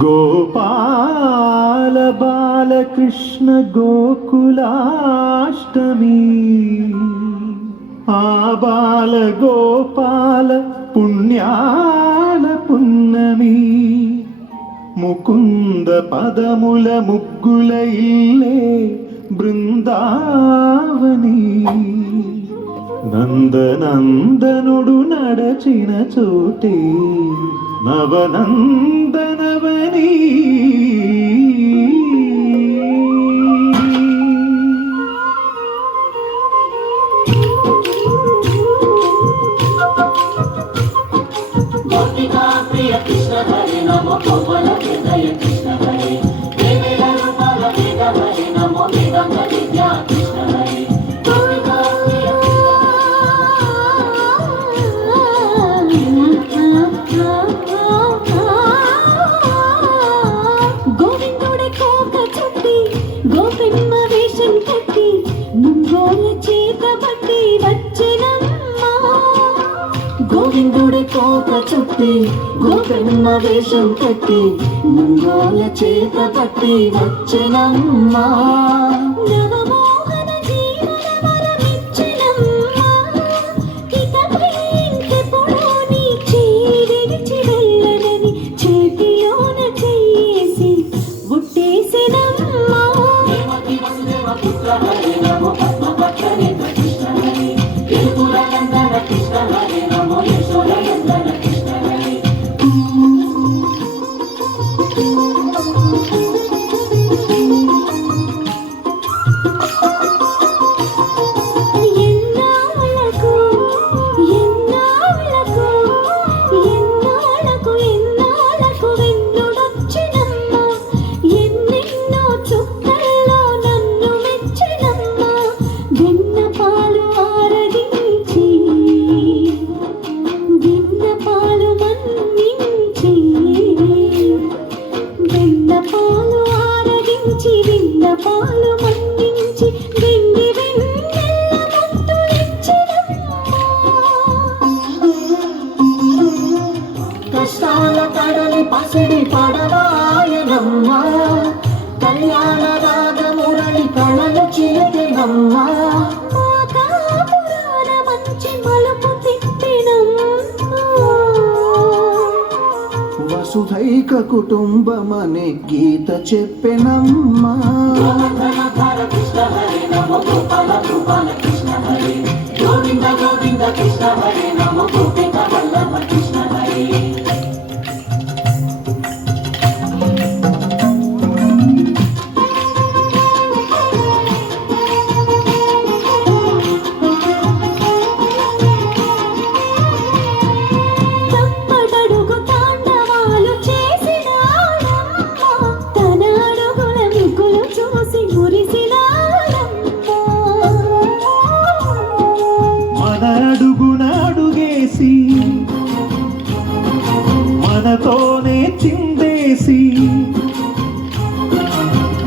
గోపాల బాలకృష్ణ గోకులాష్టమి ఆ బాల గోపాల పుణ్యాల పున్నమి ముకుంద పదముల ముగ్గుల ఇల్లే బృందావని నందనందనుడు నడచిన చోటే నవనందనవని ప్రియ కృష్ణ హరి నమో కోమల హృదయ కృష్ణ హరి దేవేల రూపాల వేద హరి నమో వేదాంత విద్యా కృష్ణ హరి గోవిందుడి కోక చుట్టి గోపెమ్మ వేషం కట్టి ముంగోల చేత పట్టి వచ్చినమ్మా గోవిందుడి కోక చుట్టి గోపెమ్మ వేషం కట్టి ముంగోల చేత పట్టి వచ్చెనమ్మా నవమోహన జీవన వరమిచ్చినమ్మా ఇకపై ఇంకెప్పుడూ నీ చేరిడిచి వెళ్ళనని చేతిలోన చేసి ఉట్టేసినమ్మా దేవకి వసుదేవ పుత్ర హరి నమో పద్మపత్ర నేత్ర కృష్ణ హరి యదుకుల నందన కృష్ణ హరి నమో యశోద నందన కృష్ణ హరి ఎన్నాళ్ళకు ఎన్నాళ్ళకు ఎన్నాళ్ళకు ఎన్నాళ్ళకు వెన్నుడొచ్చినమ్మా ఎన్నెన్నో చుక్కల్లో నన్ను మెచ్చినమ్మా వెన్న పాలు ఆరగించి వెన్న పాలు మన్నించి వెన్న పాలు ఆరగించి వెన్న పాలు మన్నించి వెండి వెన్నెల్ల ముద్దులిచ్చినమ్మా కష్టాల కడలి పసిడి పడవాయనమ్మా కళ్యాణ రాగమురళి కళలు చిలికెనమ్మా పురాణ మంచి మలుపు తిప్పినమ్మా వసుధైక కుటుంబమనే గీత చెప్పెనమ్మా గోవర్ధనధర కృష్ణ హరి నమో గోపాల గోపాల కృష్ణ హరి గోవింద గోవింద కృష్ణ హరి నమో గోపిక వల్లభ కృష్ణ హరి తప్పటడుగు తాండవాలు చేసినాడమ్మా తన అడుగుల ముగ్గులు చూసి మురిసినాడమ్మా మన అడుగున అడుగేసి మనతోనే చిందేసి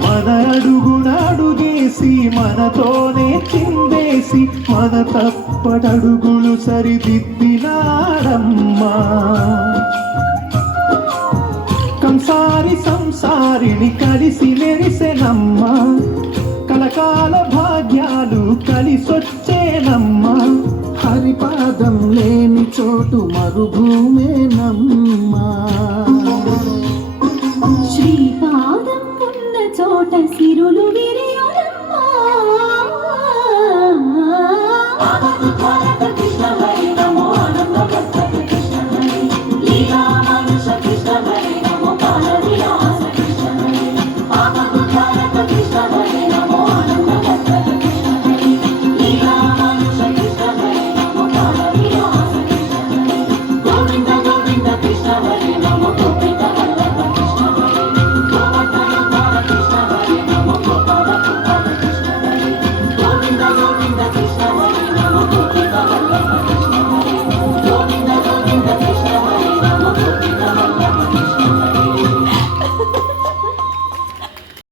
మన అడుగున అడుగేసి మనతోనే చిందేసి మన తప్పటడుగులు సరిదిద్దినాడమ్మా కంసారి సంసారిని కలిసి మెరిసెనమ్మా కలకాల భాగ్యాలు కలిసొచ్చేనమ్మా హరిపాదం లేని చోటు మరుభూమేనమ్మా